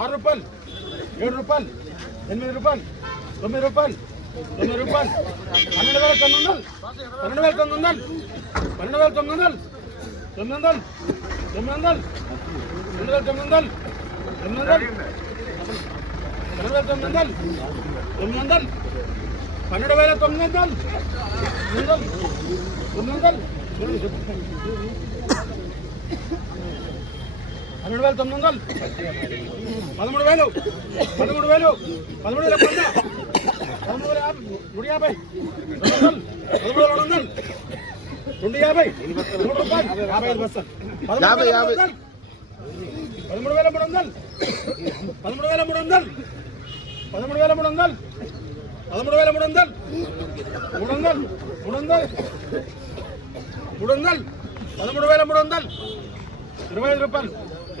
ஆறு ரூபாய் ஏழு ரூபாய் எண்பது ரூபாய் தொண்ணூறு ரூபாய் தொண்ணூறு ரூபாய் பன்னெண்டு வேலை தொண்ணூறு நாள் பன்னெண்டு வேலை தொண்ணூறு நாள் பன்னெண்டு வேலை தொண்ணூறு நாள் தொண்ணூறு நாள் தொண்ணூறு நாள் பன்னெண்டு வேலை தொண்ணூறு நாள் தொண்ணூறு நாள் பன்னெண்டு வேலை தொண்ணூறு நாள் தொண்ணூறு நாள் பன்னெண்டு வேலை தொண்ணூறு நாள் தொண்ணூறு நாள் தொண்ணூறு நாள் தொண்ணூறு நாள் தொண்ணூறு நாள் தொண்ணூறு நாள் தொண்ணூறு நாள் தொண்ணூறு நாள் పదమూడు వేల మూడు వందలు ఇరవై ఐదు రూపాయలు பதிமூடு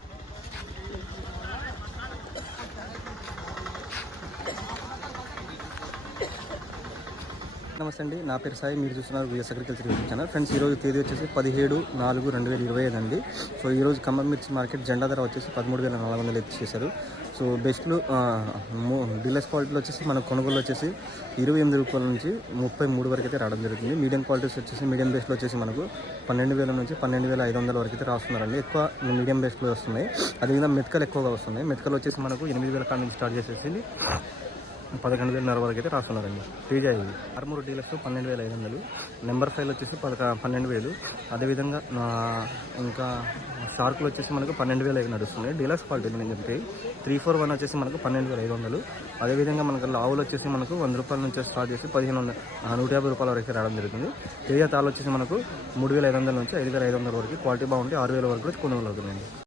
నమస్తే అండి నా పేరు సాయి మీరు చూస్తున్నారు VS agriculture YouTube channel friends ఈరోజు తేదీ వచ్చేసి పదిహేడు నాలుగు రెండు వేల ఇరవై ఐదు అండి సో ఈరోజు కమ్మ మిర్చి మార్కెట్ జెండా ధర వచ్చేసి పదమూడు వేల నాలుగు వందలు ఇచ్చేసారు సో బెస్ట్లు డీలర్స్ క్వాలిటీలో వచ్చేసి మన కొనుగోలు వచ్చేసి ఇరవై ఎనిమిది రూపాయల నుంచి ముప్పై మూడు వరకు అయితే రావడం జరుగుతుంది మీడియం క్వాలిటీస్ వచ్చేసి మీడియం బేస్లో వచ్చేసి మనకు పన్నెండు వేల నుంచి పన్నెండు వేల ఐదు వందల వరకు అయితే రాస్తున్నారండి ఎక్కువ మీడియం బేస్లో వస్తున్నాయి అదేవిధంగా మెతకలు ఎక్కువగా వస్తున్నాయి మెతకలు వచ్చేసి మనకు ఎనిమిది వేల కాడ నుంచి స్టార్ట్ చేసేసింది పదకొండు పదకొండున్నర వరకు అయితే రాస్తున్నారండి టీజాయి ఆర్మూరు డీలర్స్ పన్నెండు వేల ఐదు వందలు నెంబర్ ఫైవ్లు వచ్చేసి పదక పన్నెండు వేలు అదేవిధంగా ఇంకా షార్క్లు వచ్చేసి మనకు పన్నెండు వేల ఐదు నడుస్తుంది డీలక్స్ క్వాలిటీ నేను చెప్తే త్రీ ఫోర్ వన్ వచ్చేసి మనకు పన్నెండు వేల ఐదు వందలు అదేవిధంగా మనకు లావులు వచ్చేసి మనకు వంద రూపాయల నుంచి స్టార్ట్ చేసి పదిహేను వందల నూట యాభై రూపాయల వరకు రావడం జరుగుతుంది తెలియ తాళ్ళు వచ్చేసి మనకు మూడు వేల ఐదు వందల నుంచి ఐదు వేల ఐదు వందల వరకు క్వాలిటీ బాగుంటే ఆరు వేల వరకు కొనుగోలు అవుతుందండి